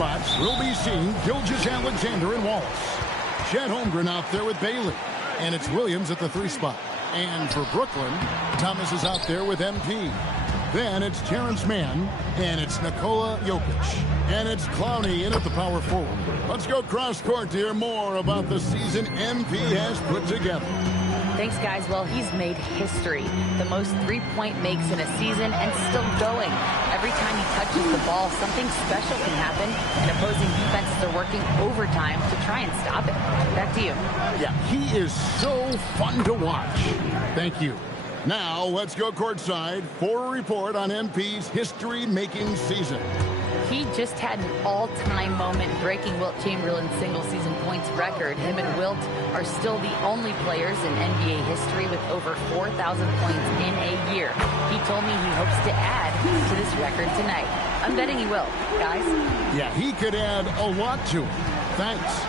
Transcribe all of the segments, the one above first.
spots, we'll be seeing CRAZZZZY and Wallace. Chet Holmgren out there with Bailey. And it's Williams at the 3 spot. And for Brooklyn, Thomas is out there with MP. Then it's Terrence Mann, and it's Nikola Jokic. And it's Clowney in at the power forward. Let's go cross court to hear more about the season MP has put together. Thanks, guys. Well, he's made history. The most three-point makes in a season and still going. Every time he touches the ball, something special can happen, and opposing defenses are working overtime to try and stop it. Back to you. Yeah, he is so fun to watch. Thank you. Now, let's go courtside for a report on MP's history-making season. He just had an all-time moment breaking Wilt Chamberlain's single-season points record. Him and Wilt are still the only players in NBA history with over 4,000 points in a year. He told me he hopes to add to this record tonight. I'm betting he will, guys. Yeah, he could add a lot to it. Thanks.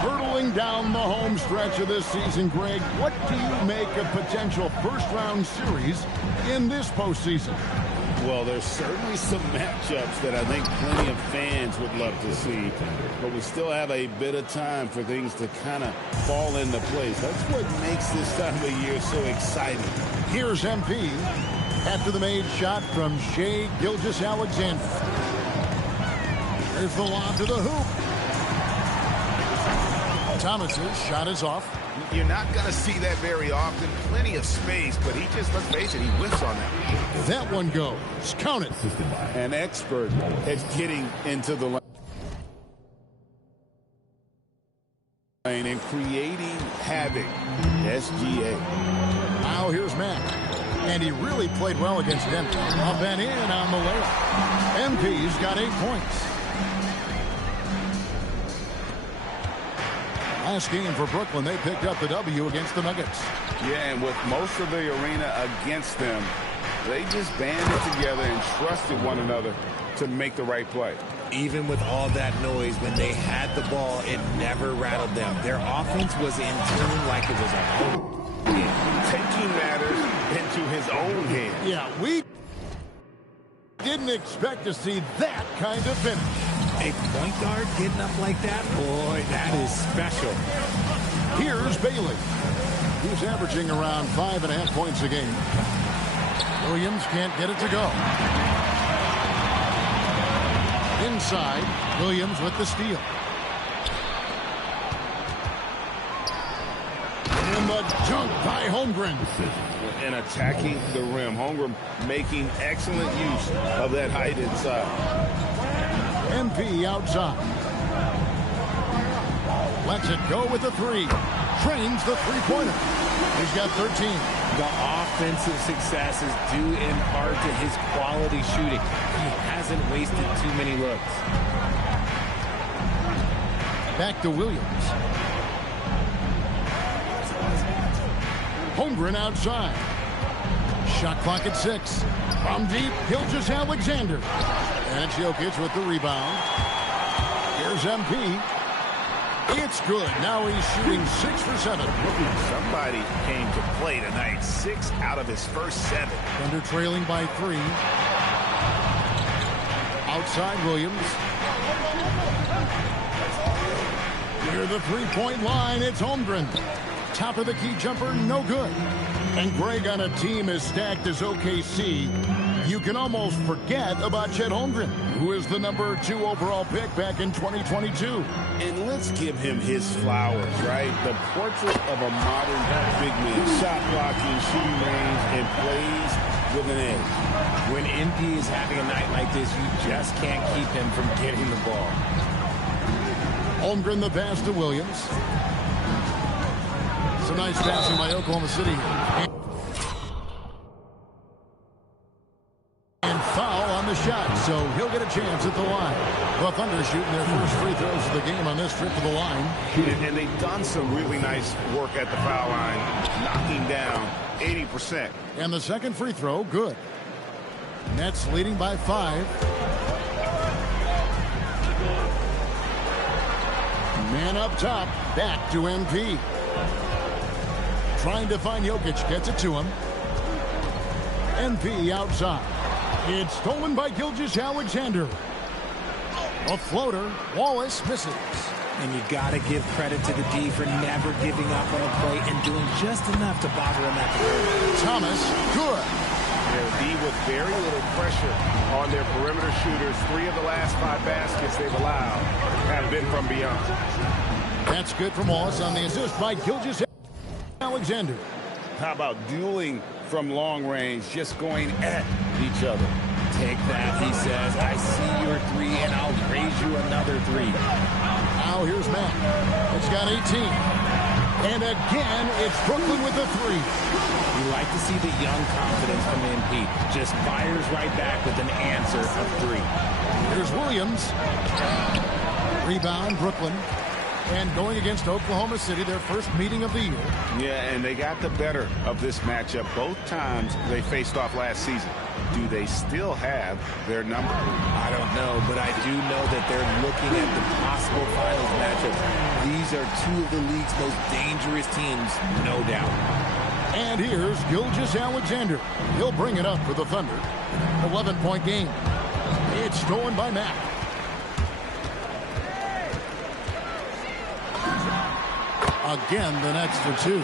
Hurtling down the home stretch of this season, Greg, what do you make of potential first-round series in this postseason? Well, there's certainly some matchups that I think plenty of fans would love to see, but we still have a bit of time for things to kind of fall into place. That's what makes this time of year so exciting. Here's MP after the made shot from Shai Gilgeous-Alexander. There's the lob to the hoop. Thomas's shot is off. You're not going to see that very often. Plenty of space, but he just, let's face it, he whiffs on that. That one goes. Count it. An expert at getting into the lane and creating havoc. SGA. Now here's Matt. And he really played well against Denver. Up and in on the layup. MP's got 8 points. Last game for Brooklyn, they picked up the W against the Nuggets. Yeah, and with most of the arena against them, they just banded together and trusted one another to make the right play. Even with all that noise, when they had the ball, it never rattled them. Their offense was in tune like it was a home game. Taking matters into his own hands. Yeah, we didn't expect to see that kind of finish. A point guard getting up like that? Boy, that is special. Here's Bailey. He's averaging around 5.5 points a game. Williams can't get it to go. Inside, Williams with the steal. And the dunk by Holmgren. And attacking the rim. Holmgren making excellent use of that height inside. MP outside. Lets it go with the 3. Trains the three-pointer. He's got 13. The offensive success is due in part to his quality shooting. He hasn't wasted too many looks. Back to Williams. Holmgren outside. Shot clock at 6. From deep, Gilgeous-Alexander. And it's Jokic with the rebound. Here's MP. It's good. Now he's shooting 6 for 7. Somebody came to play tonight. 6 out of his first 7. Thunder trailing by 3. Outside Williams. Near the three-point line, it's Holmgren. Top of the key jumper, no good. And Greg, on a team as stacked as OKC, you can almost forget about Chet Holmgren, who is the number 2 overall pick back in 2022. And let's give him his flowers, right? The portrait of a modern big man. Shot blocking, shooting range, and plays with an edge. When MP is having a night like this, you just can't keep him from getting the ball. Holmgren the pass to Williams. It's a nice passing by Oklahoma City. And foul on the shot, so he'll get a chance at the line. The Thunder shooting their first free throws of the game on this trip to the line. And they've done some really nice work at the foul line, knocking down 80%. And the second free throw, good. Nets leading by 5. Man up top, back to MP. Trying to find Jokic, gets it to him. MP outside. It's stolen by Gilgeous-Alexander. A floater. Wallace misses. And you got to give credit to the D for never giving up on a play and doing just enough to bother him at the rim. Thomas, good. Their D with very little pressure on their perimeter shooters. 3 of the last 5 baskets they've allowed have been from beyond. That's good from Wallace on the assist by Gilgeous-Alexander. How about dueling from long range, just going at each other? Take that, he says. I see your 3, and I'll raise you another 3. Now here's Matt. It's got 18. And again, it's Brooklyn with a 3. You like to see the young confidence from MP. Just fires right back with an answer of 3. Here's Williams. Rebound, Brooklyn. And going against Oklahoma City, their first meeting of the year. Yeah, and they got the better of this matchup both times they faced off last season. Do they still have their number? I don't know, but I do know that they're looking at the possible finals matchup. These are 2 of the league's most dangerous teams, no doubt. And here's Gilgeous-Alexander. He'll bring it up for the Thunder. 11-point game. It's stolen by Mack. Again, the Nets for 2.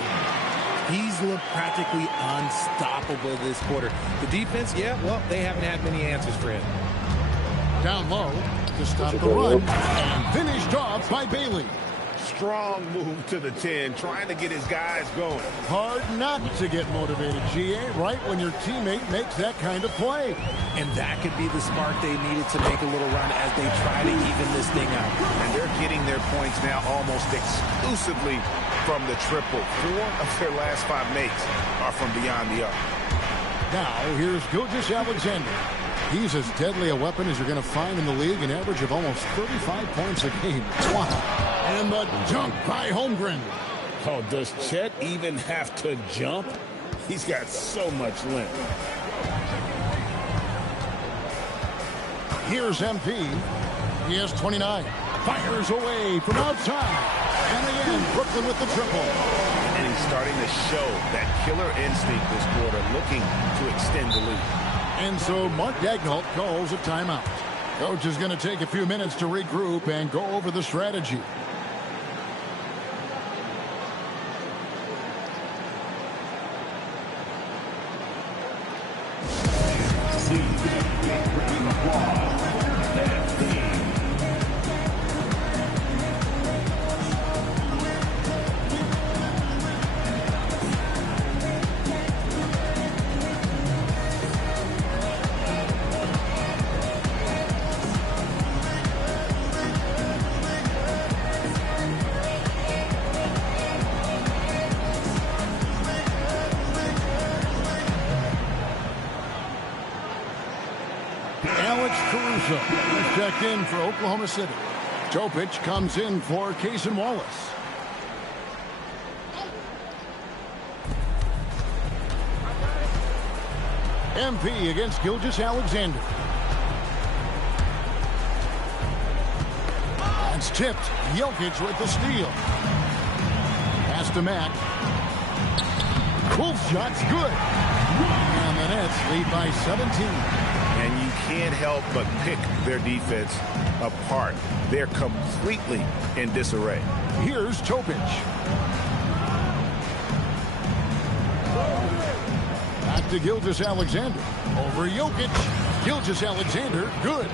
He's looked practically unstoppable this quarter. The defense, yeah, well, they haven't had many answers for him. Down low to stop the run. And finished off by Bailey. Strong move to the 10, trying to get his guys going. Hard not to get motivated, GA, right when your teammate makes that kind of play. And that could be the spark they needed to make a little run as they try to even this thing out. And they're getting their points now almost exclusively from the triple. 4 of their last 5 makes are from beyond the arc. Now, here's Gilgeous-Alexander. He's as deadly a weapon as you're going to find in the league, an average of almost 35 points a game. Wow. And the dunk by Holmgren. Oh, does Chet even have to jump? He's got so much length. Here's MP. He has 29. Fires away from outside. And again, Brooklyn with the triple. And he's starting to show that killer instinct this quarter, looking to extend the lead. And so Mark Daigneault calls a timeout. Coach is going to take a few minutes to regroup and go over the strategy. Caruso is checked in for Oklahoma City. Topic comes in for Cason Wallace. MP against Gilgeous-Alexander. It's tipped. Jokic with the steal. Pass to Mack. Wolf shot's good. And the Nets lead by 17. And you can't help but pick their defense apart. They're completely in disarray. Here's Topic. Back to Gilgeous-Alexander. Over Jokic. Gilgeous-Alexander, good.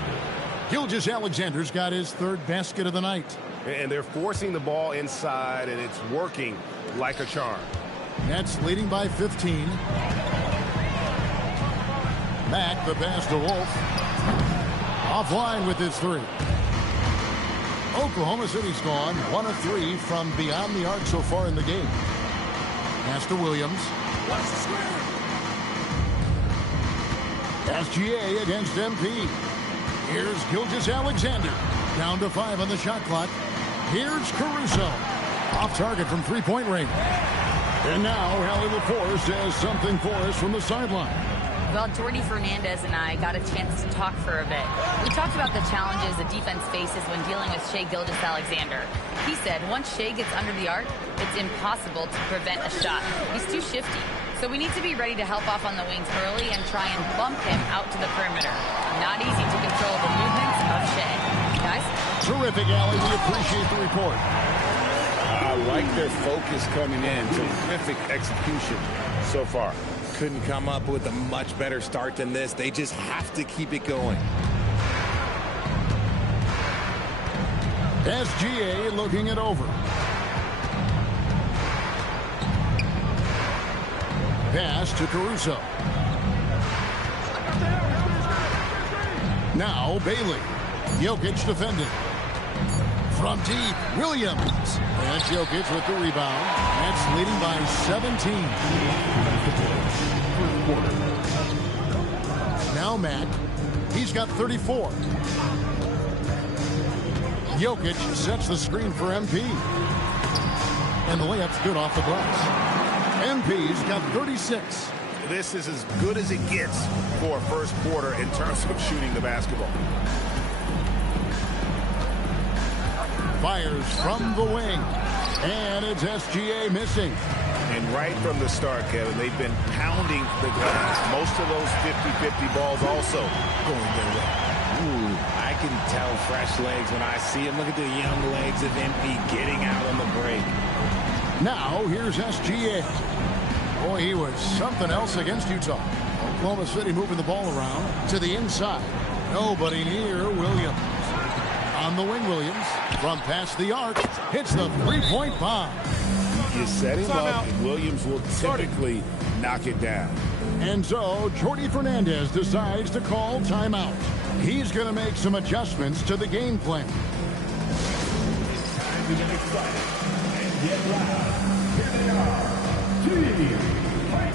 Gilgeous-Alexander's got his 3rd basket of the night. And they're forcing the ball inside, and it's working like a charm. Nets leading by 15. Mack, the pass to Wolf. Offline with his 3. Oklahoma City's gone 1 of 3 from beyond the arc so far in the game. Pass to Williams. SGA against MP. Here's Gilgeous-Alexander. Down to 5 on the shot clock. Here's Caruso. Off target from 3-point range. And now Hallie LaForce says something for us from the sideline. Well, Jordy Fernandez and I got a chance to talk for a bit. We talked about the challenges the defense faces when dealing with Shai Gilgeous-Alexander. He said once Shai gets under the arc, it's impossible to prevent a shot. He's too shifty. So we need to be ready to help off on the wings early and try and bump him out to the perimeter. Not easy to control the movements of Shai. Guys? Terrific, Allie. We appreciate the report. I like their focus coming in. Terrific execution so far. Couldn't come up with a much better start than this. They just have to keep it going. SGA looking it over. Pass to Caruso. Now Bailey. Jokic defending. From deep, Williams. And Jokic with the rebound. That's leading by 17. Now Mack. He's got 34. Jokic sets the screen for MP. And the layup's good off the glass. MP's got 36. This is as good as it gets for a first quarter in terms of shooting the basketball. Fires from the wing. And it's SGA missing. And right from the start, Kevin, they've been pounding the glass. Most of those 50-50 balls also going their way. Ooh, I can tell fresh legs when I see him. Look at the young legs of MP getting out on the break. Now here's SGA. Boy, he was something else against Utah. Oklahoma City moving the ball around to the inside. Nobody near Williams. On the wing, Williams from past the arc hits the three-point bomb. You set him up, and Williams will typically knock it down. And so Jordi Fernandez decides to call timeout. He's going to make some adjustments to the game plan. Time to get excited and get loud. Here they are. Team fight.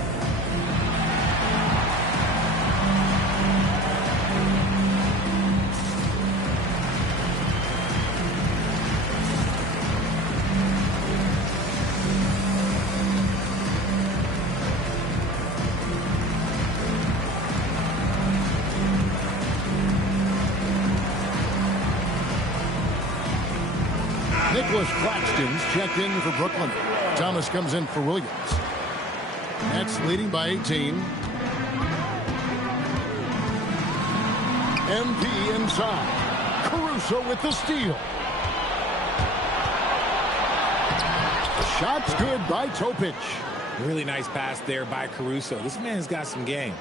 Nicholas Claxton's checked in for Brooklyn. Thomas comes in for Williams. Nets leading by 18. MP inside. Caruso with the steal. Shot's good by Topic. Really nice pass there by Caruso. This man's got some game.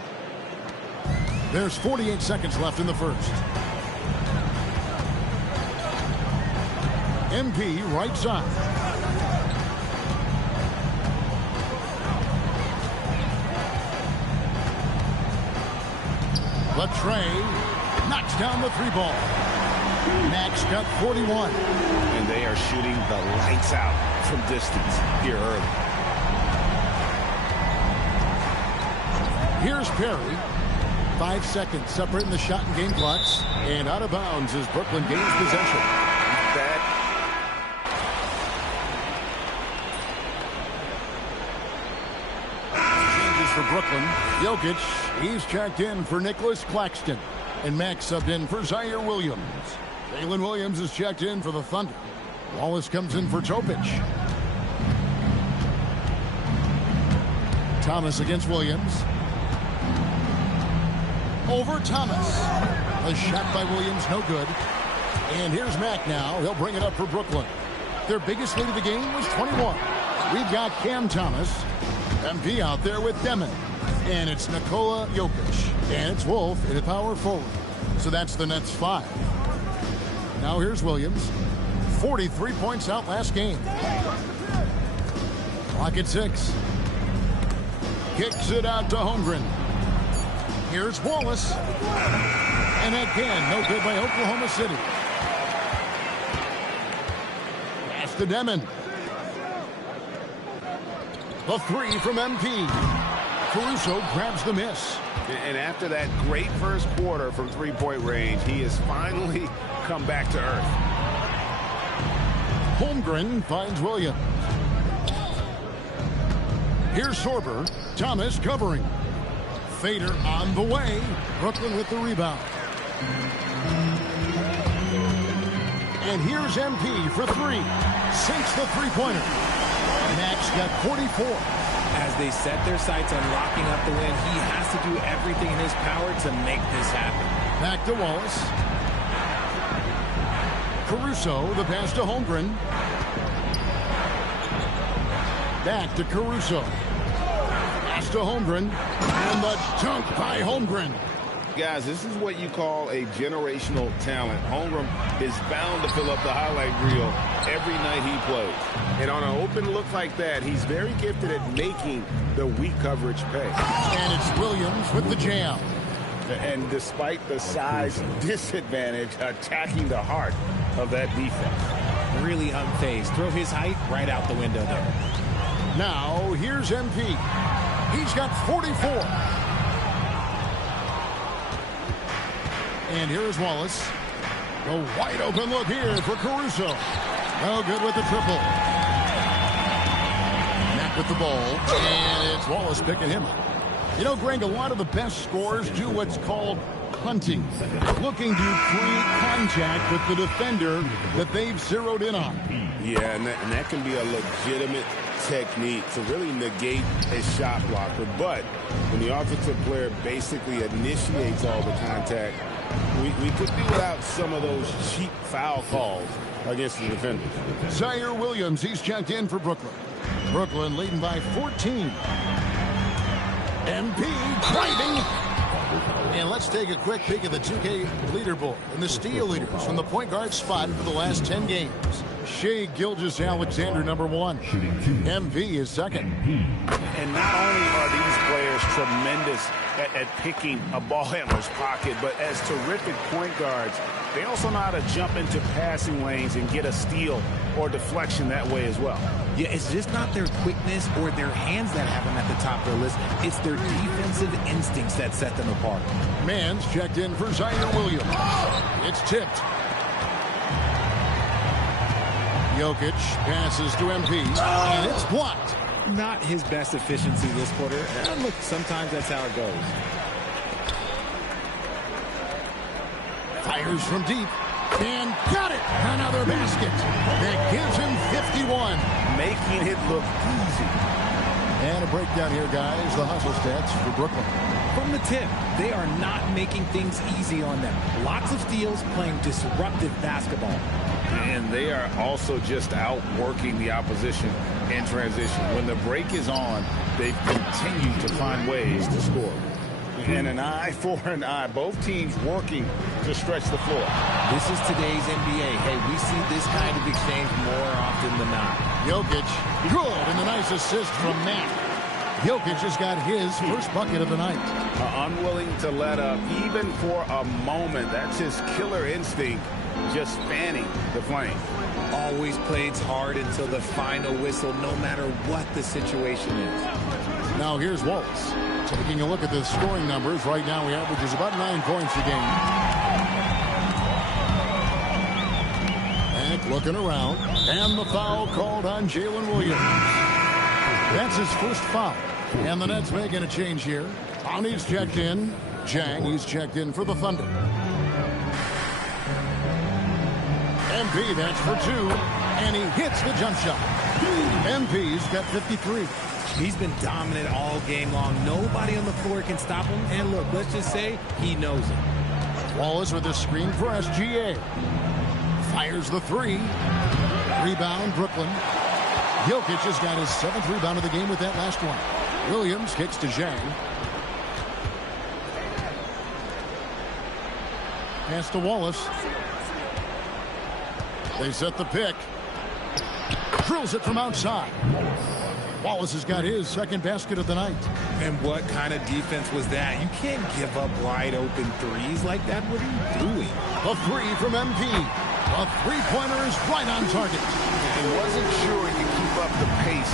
There's 48 seconds left in the first. MP right side. Latrey knocks down the three ball. Max got 41. And they are shooting the lights out from distance here early. Here's Perry. 5 seconds separating the shot and game clocks. And out of bounds as Brooklyn gains possession. For Brooklyn, Jokic, he's checked in for Nicholas Claxton. And Max subbed in for Zaire Williams. Jalen Williams is checked in for the Thunder. Wallace comes in for Topic. Thomas against Williams. Over Thomas. A shot by Williams, no good. And here's Mack now. He'll bring it up for Brooklyn. Their biggest lead of the game was 21. We've got Cam Thomas. MP out there with Demon. And it's Nikola Jokic. And it's Wolf in the power forward. So that's the Nets 5. Now here's Williams. 43 points out last game. Clock at 6. Kicks it out to Holmgren. Here's Wallace. And again, no good by Oklahoma City. Pass to Demon. The three from MP. Caruso grabs the miss. And after that great first quarter from three-point range, he has finally come back to earth. Holmgren finds Williams. Here's Sorber. Thomas covering. Fader on the way. Brooklyn with the rebound. And here's MP for three. Sinks the three-pointer. Max got 44. As they set their sights on locking up the win, he has to do everything in his power to make this happen. Back to Wallace. Caruso, the pass to Holmgren. Back to Caruso. Pass to Holmgren. And the dunk by Holmgren. Guys, this is what you call a generational talent. Holmgren is bound to fill up the highlight reel every night he plays. And on an open look like that, he's very gifted at making the weak coverage pay. And it's Williams with the jam. And despite the size disadvantage, attacking the heart of that defense. Really unfazed. Throw his height right out the window there. Now, here's MP. He's got 44. And here's Wallace. A wide open look here for Caruso. No good with the triple. Mack with the ball. And it's Wallace picking him up. You know, Greg, a lot of the best scorers do what's called hunting. Looking to create contact with the defender that they've zeroed in on. Yeah, and that can be a legitimate technique to really negate a shot blocker. But when the offensive player basically initiates all the contact, we could be without some of those cheap foul calls against the defenders. Zaire Williams, he's checked in for Brooklyn. Brooklyn leading by 14. MP driving. And let's take a quick peek at the 2K leaderboard and the steal leaders from the point guard spot for the last 10 games. Shai Gilgeous-Alexander, number 1. MP is second. And not only are these players tremendous at picking a ball handler's pocket, but as terrific point guards, they also know how to jump into passing lanes and get a steal or deflection that way as well. Yeah, it's just not their quickness or their hands that have them at the top of the list. It's their defensive instincts that set them apart. Mann's checked in for Zaire Williams. It's tipped. Jokic passes to MP, and it's blocked. Not his best efficiency this quarter. And look, sometimes that's how it goes. Fires from deep. And got it. Another basket. That gives him 51. Making it look easy. And a breakdown here, guys. The hustle stats for Brooklyn. From the tip, they are not making things easy on them. Lots of steals, playing disruptive basketball. And they are also just outworking the opposition in transition. When the break is on, they've continued to find ways to score. And an eye for an eye. Both teams working to stretch the floor. This is today's NBA. Hey, we see this kind of exchange more often than not. Jokic, good, and a nice assist from Mack. Jokic has got his first bucket of the night. Unwilling to let up, even for a moment. That's his killer instinct, just fanning the flame. Always plays hard until the final whistle, no matter what the situation is. Now here's Wallace. Taking a look at the scoring numbers. Right now he averages about 9 points a game. And looking around. And the foul called on Jalen Williams. That's his first foul. And the Nets making a change here. Ani's checked in. Jang, he's checked in for the Thunder. MP, that's for 2. And he hits the jump shot. MP's got 53. He's been dominant all game long. Nobody on the floor can stop him. And look, let's just say he knows it. Wallace with a screen for SGA. Fires the 3. Rebound, Brooklyn. Jokic has got his 7th rebound of the game with that last one. Williams kicks to Zhang. Pass to Wallace. They set the pick. Drills it from outside. Wallace has got his second basket of the night. And what kind of defense was that? You can't give up wide open threes like that. What are you doing? A 3 from MP. A three-pointer is right on target. He wasn't sure he could keep up the pace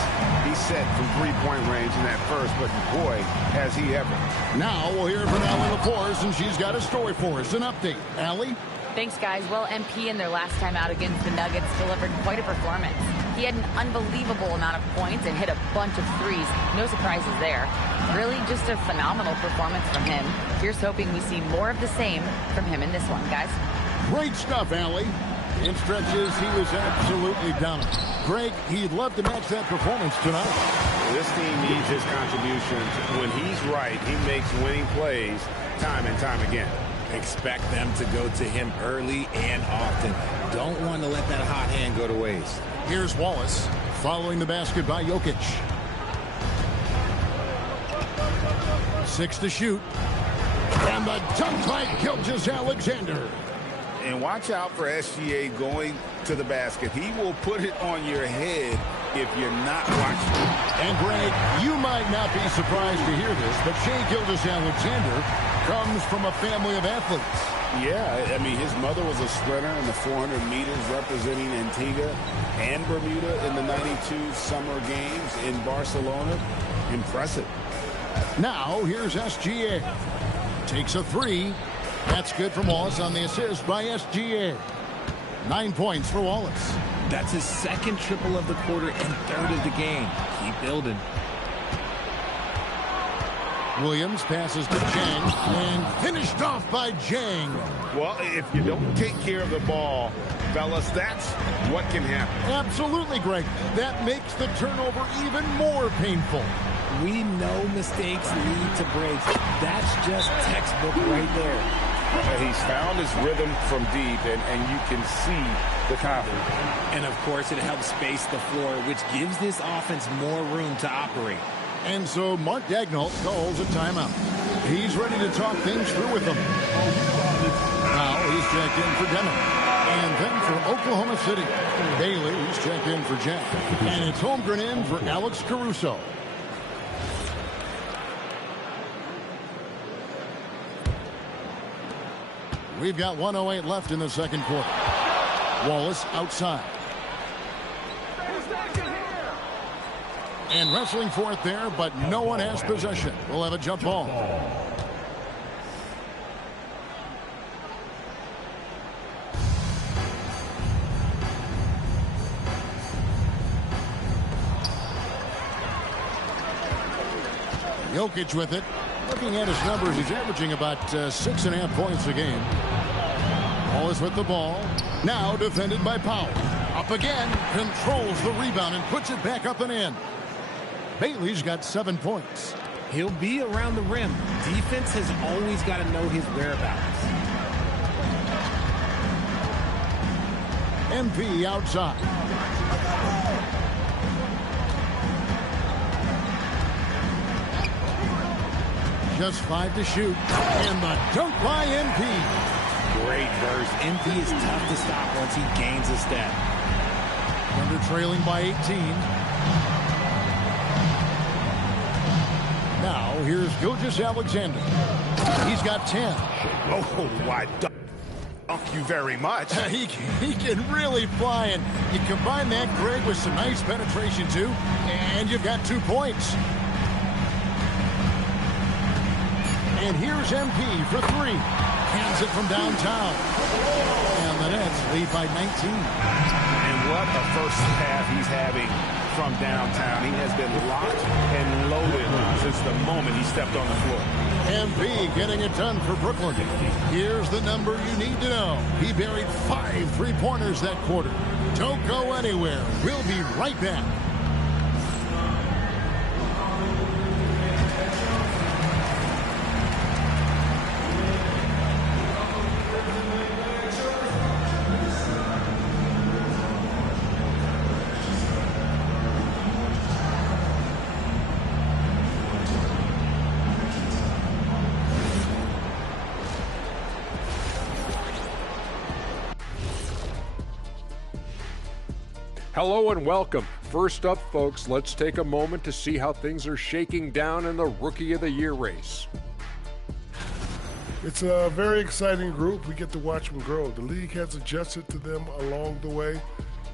he set from three-point range in that first, but boy, has he ever. Now we'll hear from Allie LaForce, and she's got a story for us. An update. Allie? Thanks, guys. Well, MP in their last time out against the Nuggets delivered quite a performance. He had an unbelievable amount of points and hit a bunch of threes. No surprises there. Really just a phenomenal performance from him. Here's hoping we see more of the same from him in this one, guys. Great stuff, Allie. In stretches, he was absolutely dominant. Greg, he'd love to match that performance tonight. This team needs his contributions. When he's right, he makes winning plays time and time again. Expect them to go to him early and often. Don't want to let that hot hand go to waste. Here's Wallace following the basket by Jokic. 6 to shoot. And the dunk by CRAZZZZY. And watch out for SGA going to the basket. He will put it on your head if you're not watching. And Greg, you might not be surprised to hear this, but CRAZZZY comes from a family of athletes. Yeah, I mean, his mother was a sprinter in the 400 meters representing Antigua and Bermuda in the 92 Summer Games in Barcelona. Impressive. Now, here's SGA. Takes a 3. That's good from Wallace on the assist by SGA. 9 points for Wallace. That's his second triple of the quarter and third of the game. Keep building. Williams passes to Jang and finished off by Jang. Well, if you don't take care of the ball, fellas, that's what can happen. Absolutely, Greg. That makes the turnover even more painful. We know mistakes lead to breaks. That's just textbook right there. He's found his rhythm from deep, and you can see the confidence. And, of course, it helps space the floor, which gives this offense more room to operate. And so Mark Daigneault calls a timeout. He's ready to talk things through with them. Now he's checked in for Denham. And then for Oklahoma City, Bailey's checked in for Jack. And it's Holmgren in for Alex Caruso. We've got 1:08 left in the second quarter. Wallace outside. And wrestling for it there, but no one has possession. We'll have a jump ball. Jokic with it. Looking at his numbers, he's averaging about 6.5 points a game. Wallace with the ball. Now defended by Powell. Up again. Controls the rebound and puts it back up and in. Bailey's got 7 points. He'll be around the rim. Defense has always got to know his whereabouts. MP outside. Just 5 to shoot. And the dunk by MP. Great burst. MP is tough to stop once he gains a step. Thunder trailing by 18. Now, here's CRAZZZZY. He's got 10. Oh, why dunk you very much. He can really fly, and you combine that, Greg, with some nice penetration, too, and you've got 2 points. And here's MP for 3. Hands it from downtown. And the Nets lead by 19. And what a first half he's having from downtown. He has been locked and loaded since the moment he stepped on the floor. MP getting it done for Brooklyn. Here's the number you need to know. He buried 5 3-pointers that quarter. Don't go anywhere. We'll be right back. Hello and welcome. First up, folks, let's take a moment to see how things are shaking down in the Rookie of the Year race. It's a very exciting group. We get to watch them grow. The league has adjusted to them along the way,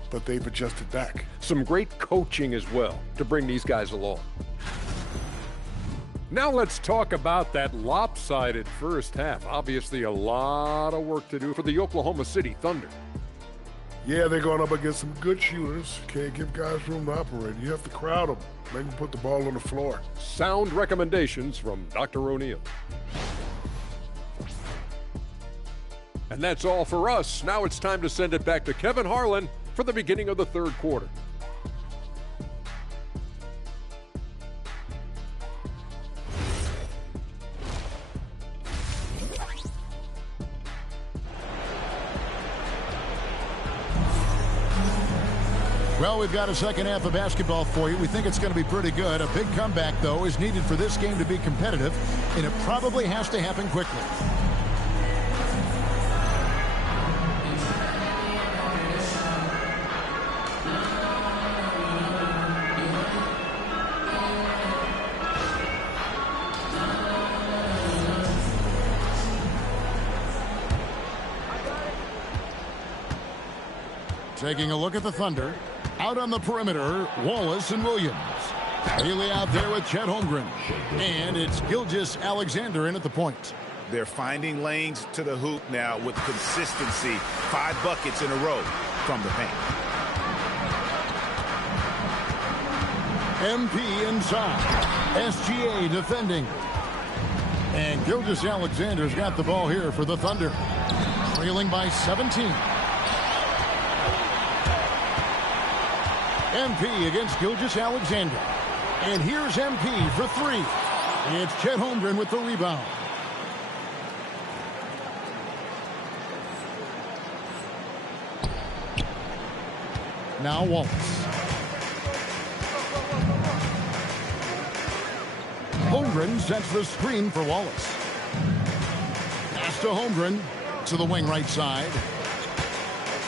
but they've adjusted back. Some great coaching as well to bring these guys along. Now let's talk about that lopsided first half. Obviously a lot of work to do for the Oklahoma City Thunder. Yeah, they're going up against some good shooters. Can't give guys room to operate. You have to crowd them, make them put the ball on the floor. Sound recommendations from Dr. O'Neill. And that's all for us. Now it's time to send it back to Kevin Harlan for the beginning of the third quarter. Well, we've got a second half of basketball for you. We think it's going to be pretty good. A big comeback, though, is needed for this game to be competitive, and it probably has to happen quickly. Taking a look at the Thunder. Out on the perimeter, Wallace and Williams. Bailey out there with Chet Holmgren. And it's Gilgeous-Alexander in at the point. They're finding lanes to the hoop now with consistency. 5 buckets in a row from the paint. MP inside. SGA defending. And Gilgeous-Alexander's got the ball here for the Thunder. Trailing by 17. MP against Gilgeous-Alexander. And here's MP for 3. It's Chet Holmgren with the rebound. Now Wallace. Holmgren sets the screen for Wallace. Pass to Holmgren to the wing right side.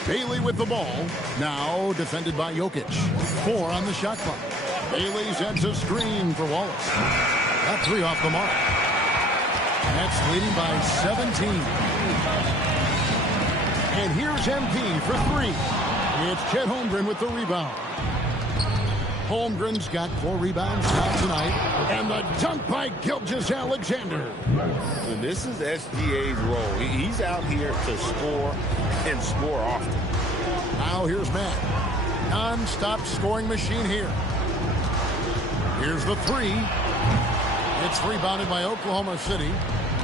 Bailey with the ball. Now defended by Jokic. 4 on the shot clock. Bailey sets a screen for Wallace. That 3 off the mark. That's leading by 17. And here's MP for 3. It's Chet Holmgren with the rebound. Holmgren's got 4 rebounds now tonight. And the dunk by Gilgeous-Alexander. And this is SGA's role. He's out here to score and score often. Now here's Matt. Non-stop scoring machine here. Here's the 3. It's rebounded by Oklahoma City.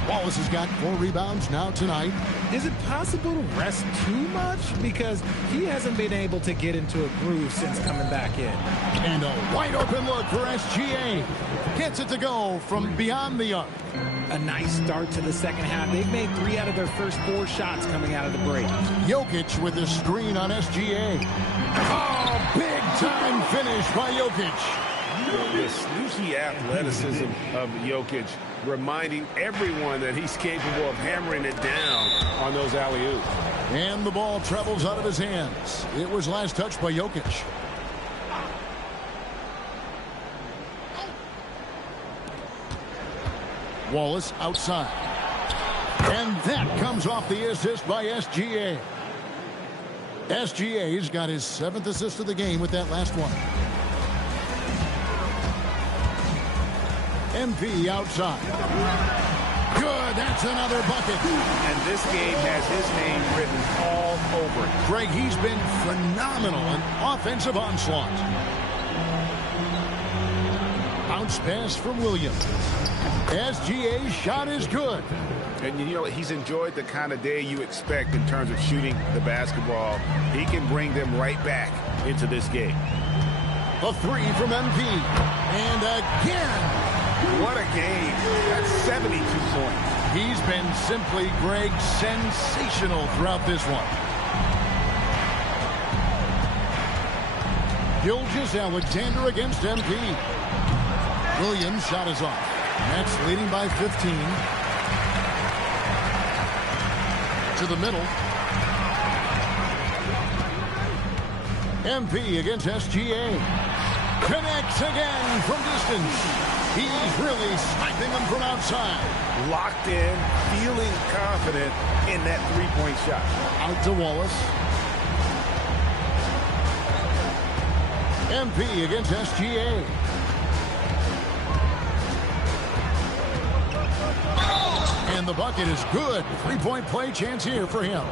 Wallace has got 4 rebounds now tonight. Is it possible to rest too much? Because he hasn't been able to get into a groove since coming back in. And a wide open look for SGA. Gets it to go from beyond the arc. A nice start to the second half. They've made 3 out of their first 4 shots coming out of the break. Jokic with the screen on SGA. Oh, big time finish by Jokic. The sneaky athleticism of Jokic, reminding everyone that he's capable of hammering it down on those alley-oops. And the ball travels out of his hands. It was last touched by Jokic. Wallace outside. And that comes off the assist by SGA. SGA's got his 7th assist of the game with that last one. MP outside. Good, that's another bucket. And this game has his name written all over it. Greg, he's been phenomenal in offensive onslaught. Bounce pass from Williams. SGA's shot is good. And you know, he's enjoyed the kind of day you expect in terms of shooting the basketball. He can bring them right back into this game. The 3 from MP. And again. What a game. That's 72 points. He's been simply, Greg, sensational throughout this one. Gilgeous-Alexander against MP. Williams' shot is off. Nets leading by 15. To the middle. MP against SGA. Connects again from distance. He's really sniping them from outside. Locked in, feeling confident in that 3-point shot. Out to Wallace. MP against SGA. And the bucket is good. 3-point play chance here for him.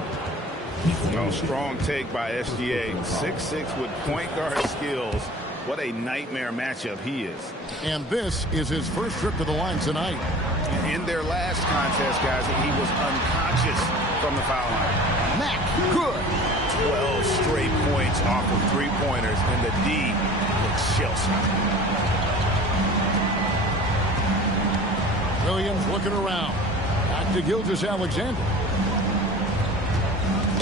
No, strong take by SGA. 6'6" with point guard skills. What a nightmare matchup he is. And this is his first trip to the line tonight. In their last contest, guys, he was unconscious from the foul line. Mack, good. 12 straight points off of 3-pointers, and the D looks shell-shocked. Williams looking around. Back to Gilgeous-Alexander.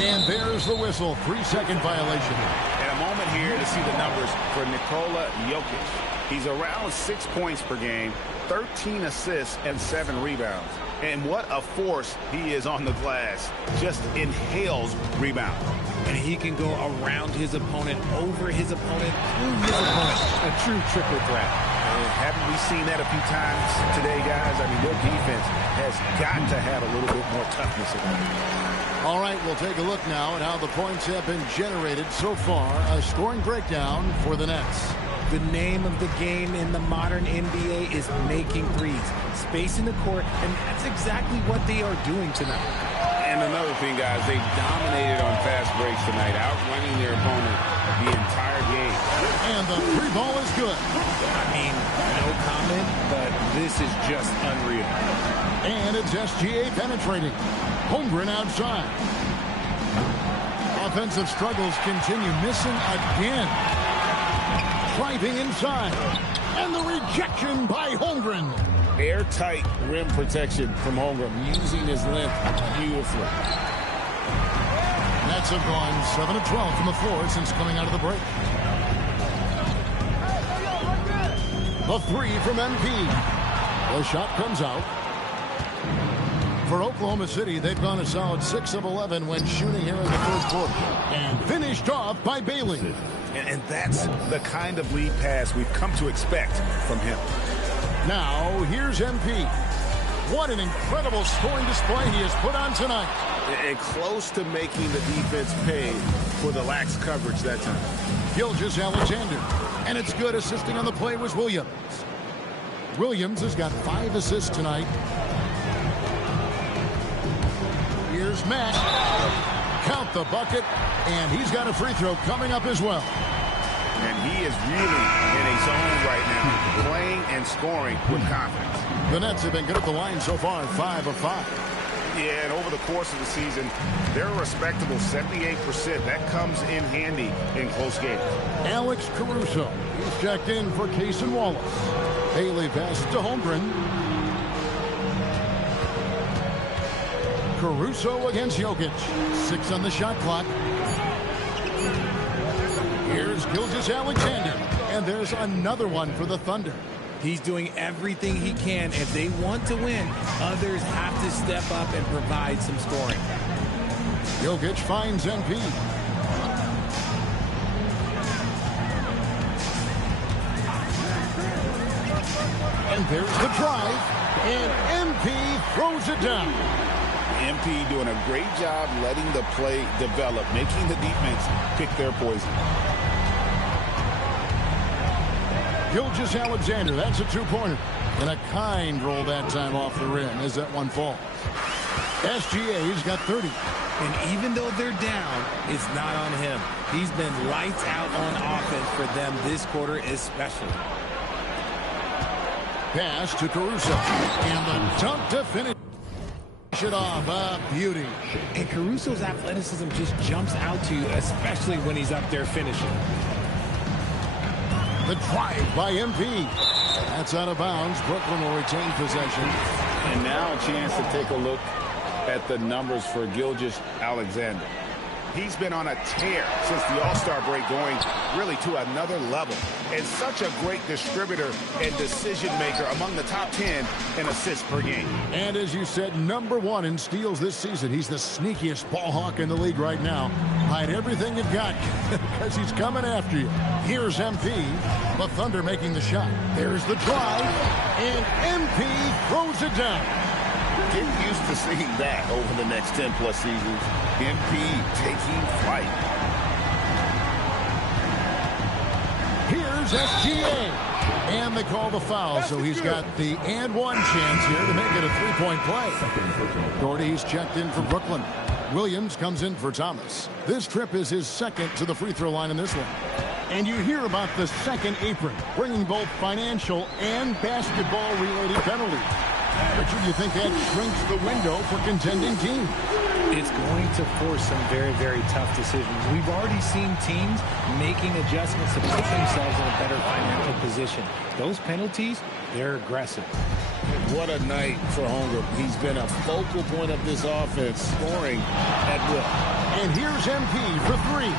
And there's the whistle. 3-second violation. And a moment here to see the numbers for Nikola Jokic. He's around 6 points per game, 13 assists, and 7 rebounds. And what a force he is on the glass. Just inhales rebound. And he can go around his opponent, over his opponent, through his opponent. A true triple threat. Haven't we seen that a few times today, guys? I mean, their defense has got to have a little bit more toughness in it. All right, we'll take a look now at how the points have been generated so far. A scoring breakdown for the Nets. The name of the game in the modern NBA is making threes. Space in the court, and that's exactly what they are doing tonight. And another thing, guys, they dominated on fast breaks tonight, outrunning their opponent the entire game. And the three ball is good. I mean, no comment, but this is just unreal. And it's SGA penetrating. Holmgren outside. Offensive struggles continue, missing again. Driving inside. And the rejection by Holmgren. Airtight rim protection from Holmgren, using his length beautifully. Nets have gone 7 of 12 from the floor since coming out of the break. The three from MP. The shot comes out. For Oklahoma City, they've gone a solid 6 of 11 when shooting here in the first quarter. And finished off by Bailey. And that's the kind of lead pass we've come to expect from him. Now, here's MP. What an incredible scoring display he has put on tonight. And close to making the defense pay for the lax coverage that time. Gilgeous-Alexander. And it's good. Assisting on the play was Williams. Williams has got 5 assists tonight. Here's Matt. Count the bucket. And he's got a free throw coming up as well. And he is really in a zone right now, playing and scoring with confidence. The Nets have been good at the line so far, 5 of 5. Yeah, and over the course of the season, they're a respectable 78%. That comes in handy in close games. Alex Caruso. He's checked in for Case and Wallace. Bailey passes to Holmgren. Caruso against Jokic. 6 on the shot clock. Here's Gilgeous-Alexander. And there's another one for the Thunder. He's doing everything he can. If they want to win, others have to step up and provide some scoring. Jokic finds MP. And there's the drive. And MP throws it down. MP doing a great job letting the play develop, making the defense pick their poison. Gilgeous-Alexander, that's a two-pointer. And a kind roll that time off the rim as that one falls. SGA's got 30. And even though they're down, it's not on him. He's been lights out on offense for them this quarter especially. Pass to Caruso. And the dunk to finish it off. A beauty. And Caruso's athleticism just jumps out to you, especially when he's up there finishing. The drive by MP. That's out of bounds. Brooklyn will retain possession. And now a chance to take a look at the numbers for Gilgeous-Alexander. He's been on a tear since the All-Star break, going really to another level. And such a great distributor and decision maker, among the top 10 in assists per game. And as you said, #1 in steals this season. He's the sneakiest ball hawk in the league right now. Hide everything you've got because he's coming after you. Here's MP. The Thunder making the shot. There's the drive. And MP throws it down. Get used to seeing that over the next 10-plus seasons. MP taking flight. Here's SGA. And they call the foul, so he's got the and one chance here to make it a three-point play. Doherty's checked in for Brooklyn. Williams comes in for Thomas. This trip is his second to the free throw line in this one. And you hear about the second apron, bringing both financial and basketball-related penalties. Richard, you think that shrinks the window for contending teams? It's going to force some very, very tough decisions. We've already seen teams making adjustments to put themselves in a better financial position. Those penalties, they're aggressive. What a night for Holmgren. He's been a focal point of this offense, scoring at will. And here's MP for three.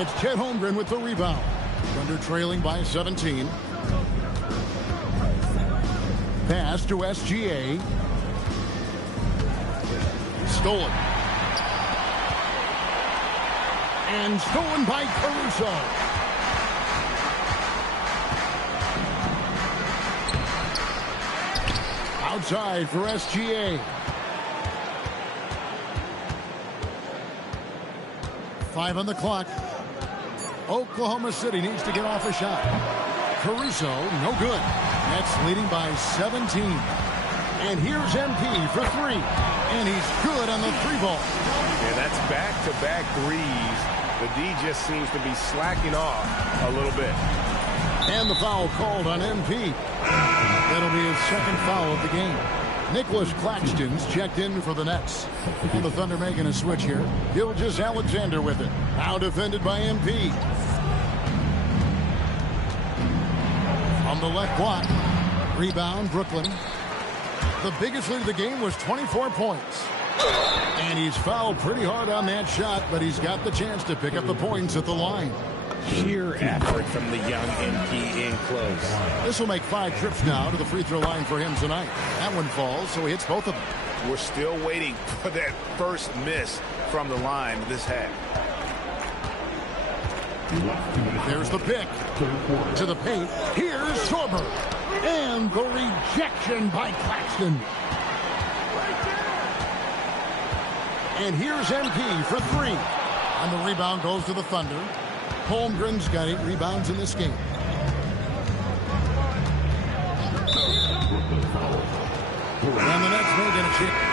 It's Chet Holmgren with the rebound. Thunder trailing by 17. Pass to SGA. Stolen. And stolen by Caruso. Outside for SGA. 5 on the clock. Oklahoma City needs to get off a shot. Caruso, no good. Nets leading by 17. And here's MP for three. And he's good on the three ball. Yeah, that's back-to-back threes. The D just seems to be slacking off a little bit. And the foul called on MP. That'll be his second foul of the game. Nicholas Claxton's checked in for the Nets. And the Thunder making a switch here. Gilgeous-Alexander with it. Now defended by MP. On the left block. Rebound, Brooklyn. The biggest lead of the game was 24 points. And he's fouled pretty hard on that shot, but he's got the chance to pick up the points at the line. Sheer effort from the young MP in close. This will make 5 trips now to the free throw line for him tonight. That one falls, so he hits both of them. We're still waiting for that first miss from the line this half. There's the pick. To the paint. Here's Sorber. And the rejection by Claxton. And here's MP for three. And the rebound goes to the Thunder. Holmgren's got 8 rebounds in this game. And the Nets may get a chance.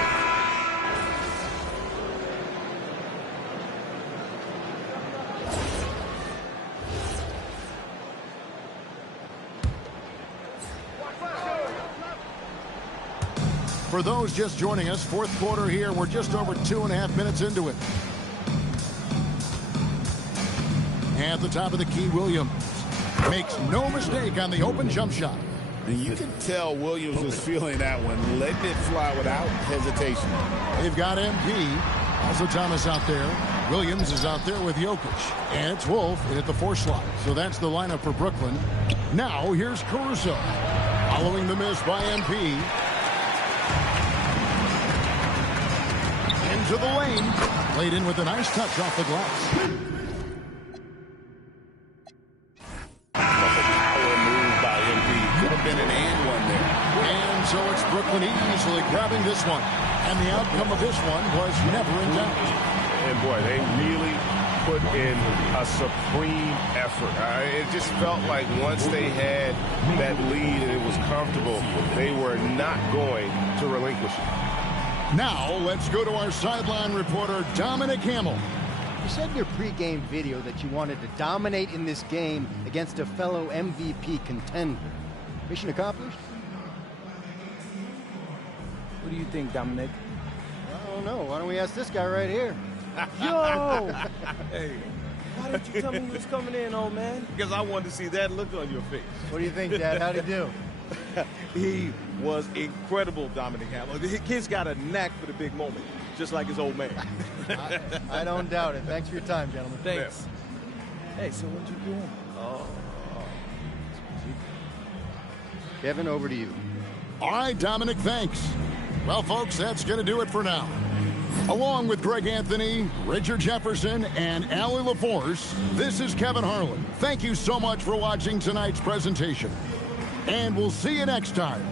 For those just joining us, fourth quarter here. We're just over 2.5 minutes into it. At the top of the key, Williams makes no mistake on the open jump shot. And you can tell Williams was feeling that one, letting it fly without hesitation. They've got MP. Also Thomas out there. Williams is out there with Jokic. And it's Wolf in at the 4 slot. So that's the lineup for Brooklyn. Now here's Caruso. Following the miss by MP. Into the lane. Played in with a nice touch off the glass. Been an and one there. And so it's Brooklyn easily grabbing this one. And the outcome of this one was never in doubt. And boy, they really put in a supreme effort. It just felt like once they had that lead and it was comfortable, they were not going to relinquish it. Now let's go to our sideline reporter, Dominic Hamill. You said in your pregame video that you wanted to dominate in this game against a fellow MVP contender. Mission accomplished? What do you think, Dominic? I don't know. Why don't we ask this guy right here? Yo! Hey, why didn't you tell me he was coming in, old man? Because I wanted to see that look on your face. What do you think, Dad? How'd he do? He was incredible, Dominic Hamill. The kid's got a knack for the big moment, just like his old man. I don't doubt it. Thanks for your time, gentlemen. Thanks. Hey, so what'd you do? Kevin, over to you. All right, Dominic, thanks. Well, folks, that's going to do it for now. Along with Greg Anthony, Richard Jefferson, and Allie LaForce, this is Kevin Harlan. Thank you so much for watching tonight's presentation. And we'll see you next time.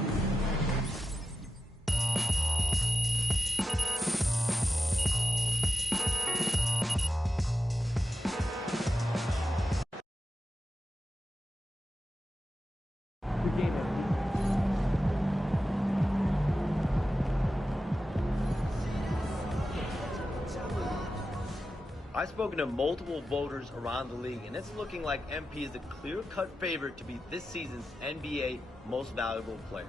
I've spoken to multiple voters around the league, and it's looking like MP is the clear-cut favorite to be this season's NBA Most Valuable Player.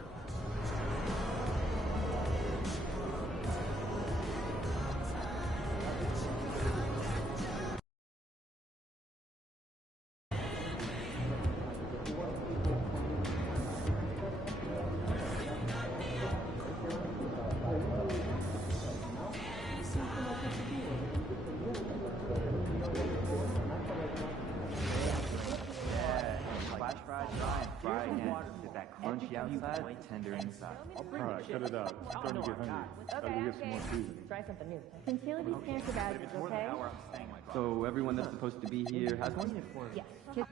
Is that crunchy outside, tender inside? All right, cut it out. I'm starting to get hungry. Gotta go get some more seasoning. Try something new. Sincerely scan for badges, okay? So everyone that's supposed to be here has one? Yes.